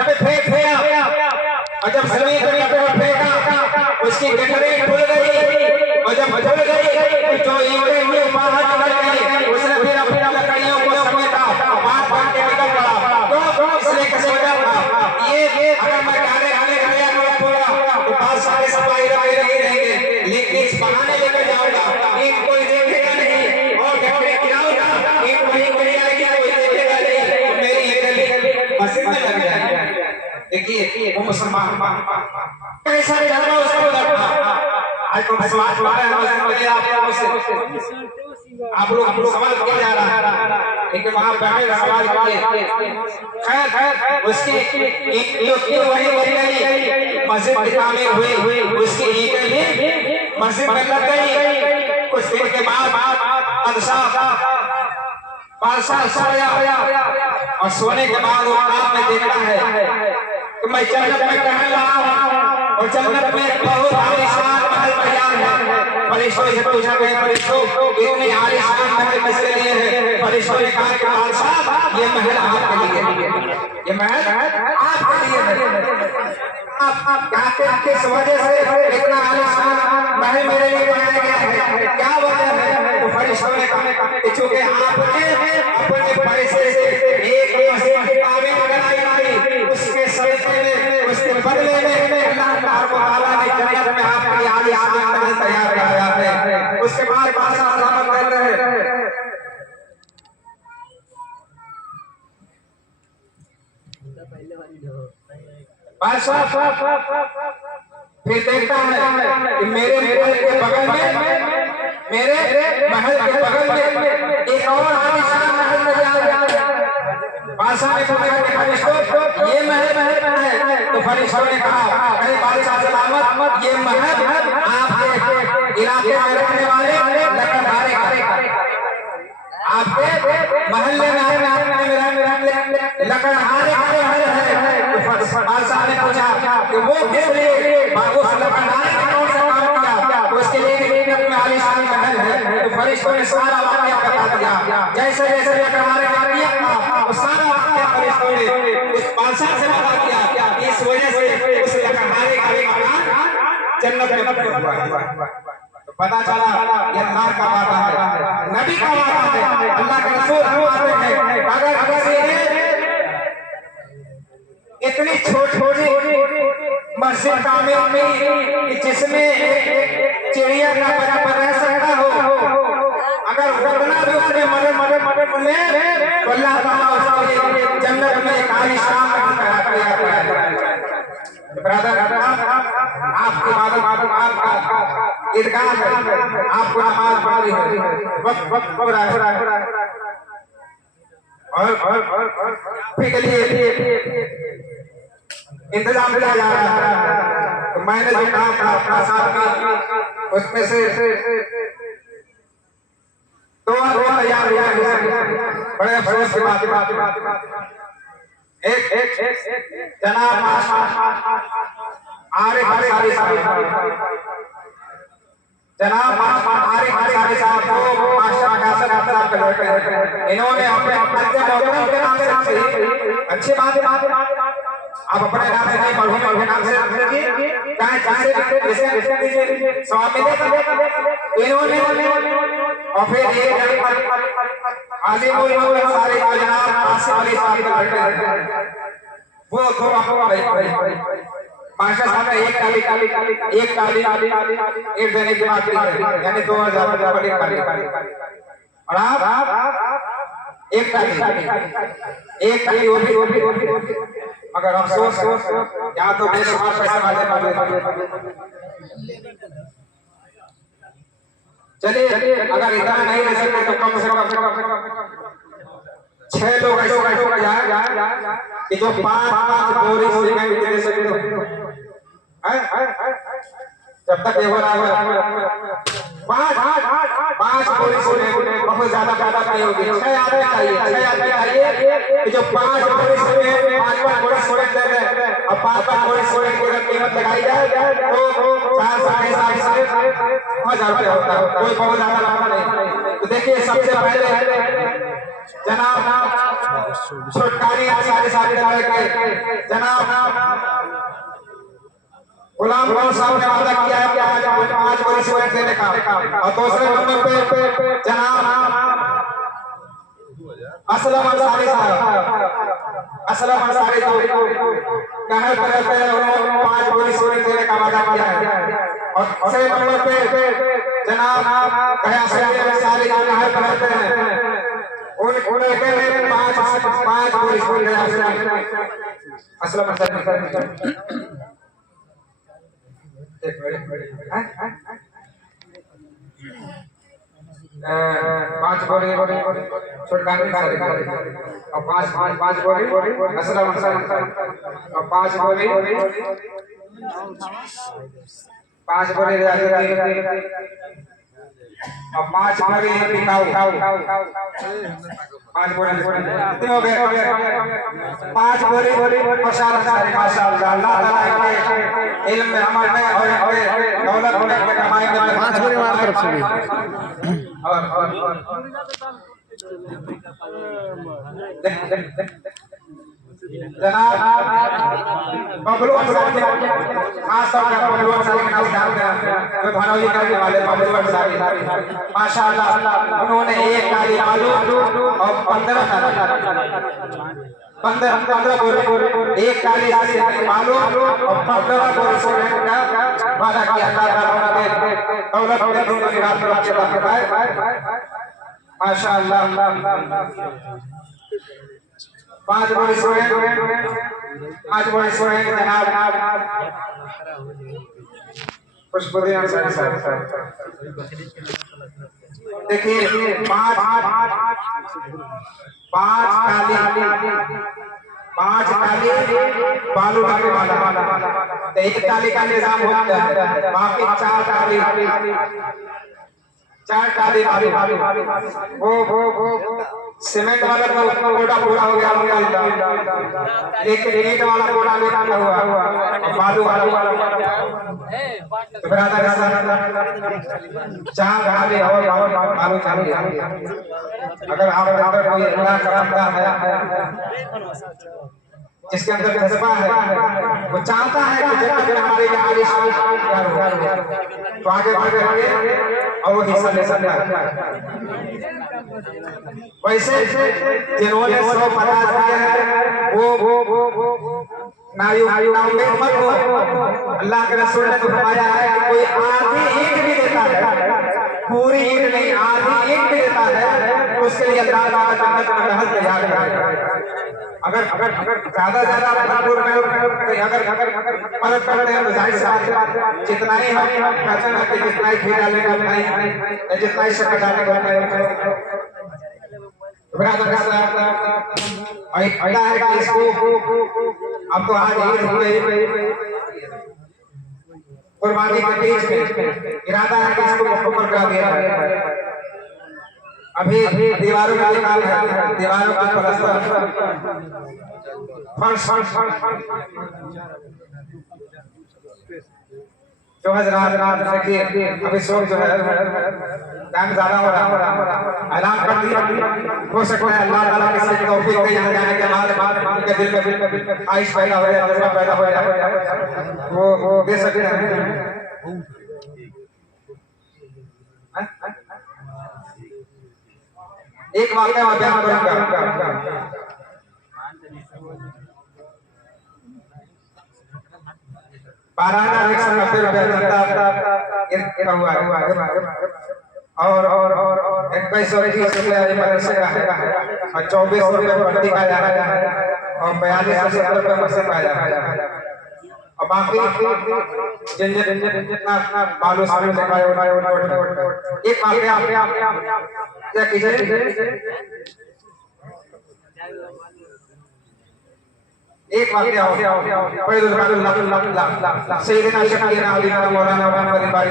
सब फेंका और जब जमीन पर फेंका उसकी गठरें खुल गई और जब खुल गई तो ईंटें भी बाहर निकल गई। उसने फिर अपनी लकड़ियों को समेटा बाहर बांध के निकल पड़ा। तो इसलिए किसी वजह ये अगर मैं गाने गाने गया तो पूरा तो पास सारे सफाई नहीं रहेंगे, लेकिन इस बहाने लेकर जाऊंगा ईंट कोई देखेगा नहीं और गठरें गिराऊंगा ईंट वहीं गिर जाएगी, कोई देखेगा नहीं, मेरी ये गली मस्जिद में लग जाएगी। देखिए वो मुसलमान कैसा धर्म उसको लगा आज तो समाज वाले आप लोग सवाल किया जा रहा है लेकिन वहां बैठे सवाल किए खैर उसकी ईंटें वही बन गई, मस्जिद की तामीर हुई, उसकी ईंटें भी मस्जिद में लग गई। कुछ दिन के बाद बादशाह सोया और सोने के बाद वो आप में देखता है कि मैं जन्नत में टहल रहा हूं और जन्नत में एक बहुत आलीशान महल तैयार है। फरिश्तों से पूछा गया फरिश्तों इतने आलीशान महल किसके लिए है? फरिश्तों ने कहा कि बादशाह ये महल आपके लिए, ये महल आपके लिए है। आप किस वजह से इतना आलीशान महल मेरे लिए बनाया गया है, क्या वजह है? तो फरिश्तों ने कहा कि चूंकि आपने अपने पैसे से एक मस्जिद की तामीर कराई थी, उसके सदक़े में उसके बदले में अल्लाह तआला ने जन्नत में आपके लिए आलीशान महल तैयार कराया है। उसके बाद बादशाह सलामत कर रहे हैं बादशाह फिर देखता है कि मेरे महल के बगल में एक और आलीशान महल तैयार है। बादशाह ने पूछा कि फरिश्तों ये महल है? तो फरिश्तों ने कहा अरे बादशाह सलामत ये महल आपके इलाके में रहने वाले लकड़हारे आपके महल्ले में लकड़हारे है। बादशाह ने पूछा कि वो किस लिए उस लकड़हारे ने कौन सा काम किया, उसके लिए में आलीशान महल है। तो फरिश्तों ने सारा वाकया बता दिया, जैसे जैसे लकड़हारे ने किया वो सारा वाकया फरिश्तों ने उस बादशाह से बता दिया। इस वजह से उस लकड़हारे का मकान जन्नत में पता चला ये अल्लाह का वादा है, नबी का वादा है, अल्लाह के रसूल फरमाते हैं अगर इतनी छोटी मस्जिद तामीर में जिसमें चिड़िया का बराबर रह सकता हो, अगर उतना भी उसने मदद मिले तो अल्लाह ताला उसके जन्नत में एक आलीशान महल तैयार कराएगा। ब्रदर आपकी इबादत ईदगाह है, आपको नमाज पढ़नी है, वक्त हो रहा है और के लिए इंतजाम किया जा रहा है। तो मैंने जो काम था अपना साथ उसमें से दो तैयार हुआ है। बड़े अफसोस की बात एक जनाब आरिफ अंसारी साहब को इन्होंने अपने अच्छी बात आप अपने नाम से नहीं पढ़ो नाम से इन्होंने और फिर वो मास्टर साहब ने एक काली एक देने की बात यानी 2000 और आप एक काली वो भी मगर अफसोस यहाँ तो मेरे चलिए अगर इतना नहीं रह सकते तो कम से कम 6 लोग ऐसे जाए कि जो 5 बोरी दे सकते जब तक ये हो रहा 5 बोरी बहुत ज्यादा नहीं होगी। 6 आदमी चाहिए जो 5 बोरी 5 बोरी दे रहे और 5 बोरी की कीमत लगाई जाए तो 7,500 होता है, कोई बहुत ज्यादा नहीं। तो देखिए सबसे पहले जनाब छोटकारी अंसारी साहब के जनाब गुलाम गौर साहब ने वादा किया है कि आज 5 गोली सिगरेट देने का। और दूसरे नंबर पे जनाब असलम अंसारी साहब, असलम अंसारी साहब कहे करते हैं उन्होंने 5 गोली सिगरेट देने का वादा किया है। और तीसरे नंबर पे जनाब कहे अंसारी कहे करते हैं उन्हें कहने 5 गोली सिगरेट असलम अंसारी एक मिनट 5 गोली छोटकानी और 5 गोली असलम और 5 गोली 5 गोली और 5 गोली टिकाऊ 5 गोली हो गए 5 गोली माशाअल्लाह अल्लाह ताला के इल्म में अमल में और दौलत होने के कमाएंगे 5 गोली हमारी तरफ से भी जनाब बबलू अंसारी खास तौर पर बबलू अंसारी के नाम जानते हैं जो भनौली करने वाले बबलू अंसारी माशाअल्लाह उन्होंने एक गाड़ी आलू और 15 गोली एक गाड़ी आलू और 15 गोली का वादा किया दौलत और दोनों की रात में माशाअल्लाह 5 गोली सोए जनाब खुशबुद्दीन अंसारी साहब देखिए 5 काली बालू लगने वाला एक काली का निजाम होता है बाकी 4 काली वो सीमेंट वाला तो उसका कोटा पूरा हो गया लेकिन ईंट वाला कोटा लेना हुआ बालू वाला ब्रदर जहाँ खाली और बालू चाहिए अगर आप अंदर कोई इतना करता है जिसके अंदर जज्बा है वो चाहता है कि जब हमारे यहाँ तो आगे बढ़े और वो हिस्सा ले सकता है। वैसे जिन्होंने 150 दिए हैं वो अल्लाह के रसूल ने तो फरमाया है कि कोई आधी ईंट भी देता है पूरी ईंट नहीं आधी ईंट भी देता है तो उसके लिए अल्लाह ताला जन्नत में रहमत तैयार करेगा। अगर ज्यादा अगर मदद करते हैं तो जाहिर सी बात है जितना ही हम खर्चा करते जितना ही घी डालेगा जितना ही शक्कर डालेगा है कि इसको अब तो आज कुर्बानी के बीच में इरादा है कि इसको मुकम्मल करा दिया जाए। अभी दीवारों का काम है दीवारों का जो हजरात देखिए अभी शोक जो है टाइम ज्यादा हो रहा ऐलान कर दिया हो सकता है अल्लाह ताला के से तौफीक दे यहाँ जाने के बाद उनके दिल में ख्वाहिश पैदा हो जाए जज्बा पैदा हो जाए वो दे सकते हैं। एक वाकया बयान करूंगा और 2130 मदरसे का है और 2400 रुपये भर्ती का जा रहा है और 4270 रुपये मदरसे का जा रहा है और बाकी जितना बालू सामने दिखाए एक वाकया क्या कीजिए एक वाकया हो गया बड़े सैयदना शकीना अलीना मौलाना मुहम्मद बारी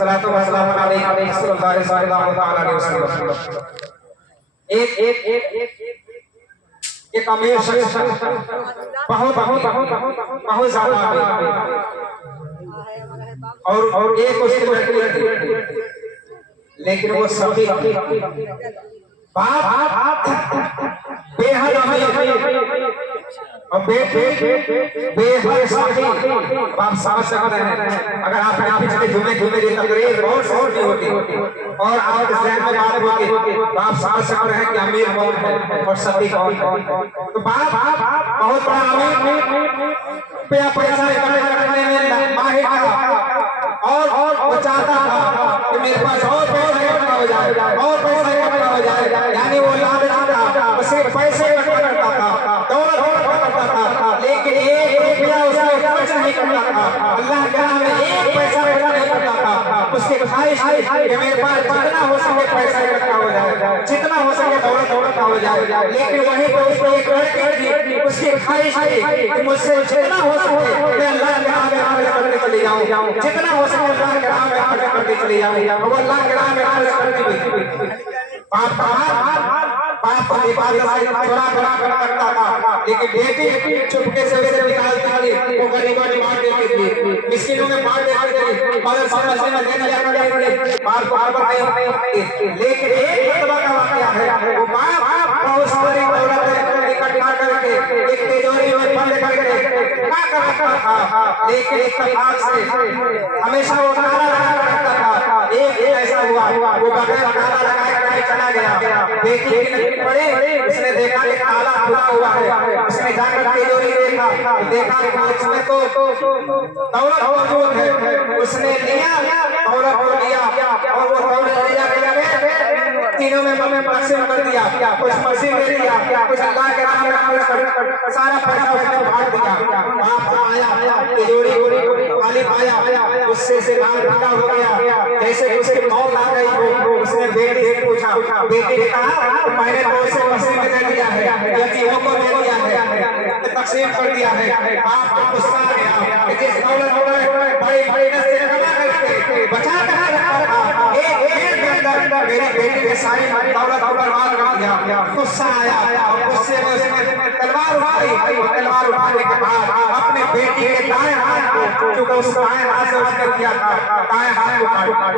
सलातो व सलाम अलैहि सल्लल्लाहु अलैहि वसल्लम। एक अमीर शख्स बहुत ज्यादा और एक उसकी लड़की लेकिन वो सभी बाप बेहद अमीर और बेटे बेहद साथी बाप समझ सकते हैं। अगर आप पिछले जुमे की तकरीर बहुत छोटी होती और आप इस्लाम में बात होती तो आप समझ सकते हैं कि अमीर कौन है और सती कौन है। तो बाप बहुत बड़ा अमीर पैसा इकट्ठा करने में माहिर था और वो चाहता था कि मेरे पास और पैसा इकट्ठा हो जाए और पैसा इकट्ठा हो जाए, यानी वो लालच था, उसे पैसे इकट्ठा करता था, दौलत करता था, लेकिन एक रुपया उसको खर्च नहीं करता था। अल्लाह के नाम में एक पैसा खर्च नहीं करता था। उसकी ख्वाहिश थी कि मेरे पास जितना हो सके पैसा इकट्ठा हो जाए, जितना हो सके दौलत हो जाए, लेकिन वहीं पर उसको एक लड़की थी, उसकी ख्वाहिश थी कि मुझसे जितना हो सके मैं अल्लाह के नाम में अमल करके चले जाऊं, जितना हो सके अल्लाह के नाम में अमल करके चले जाऊं। वो अल्लाह के नाम में अमल करती थी। बाप की बात करता था, लेकिन बेटी चुपके से उसे निकालती थी, वो गरीबों में बांट देती थी, मिस्किनों में बांट देती थी, मदरसे में देने जाती थी, बाप को लेकिन एक मरतबा का वाकया है, वो बाप बहुत सारी दौलत इकट्ठा करके एक तिजोरी में बंद करके क्या करता था, लेकिन इत्तेफाक से हमेशा वो नारा लगाता था। एक ऐसा हुआ वो बगैर नारा लगाए चला गया, बेटी की नजर पड़ी, उसने देखा कि ताला खुला हुआ है, उसने जाकर तिजोरी देखा उसमें तो दौलत मौजूद है, उसने लिया दौलत को लिया और वो दौलत लिया तीनों में तकसीम कर दिया, कुछ मस्जिद दे दिया, कुछ अल्लाह के नाम में सारा पैसा उसने बांट दिया। बाप आया तिजोरी खाली पाया, उससे से काम ठंडा हो गया, जैसे कि उसकी मौत आ गई हो, उसने बेटी से पूछा, बेटी ने कहा मैंने तो उसे मस्जिद में दे दिया है, यतीमों को दे दिया है, तकसीम कर दिया है। बाप गुस्सा आ गया कि जिस दौलत बड़ी से कमा करके बचा कर रखा था, एक मेरी बेटी ने सारी दौलत बर्बाद कर दिया। गुस्सा आया और गुस्से में उसने तलवार उठाने के बाद अपने बेटी के दाएं हाथ को, क्योंकि उस दाएं हाथ से उसने किया था, दाएं हाथ को काट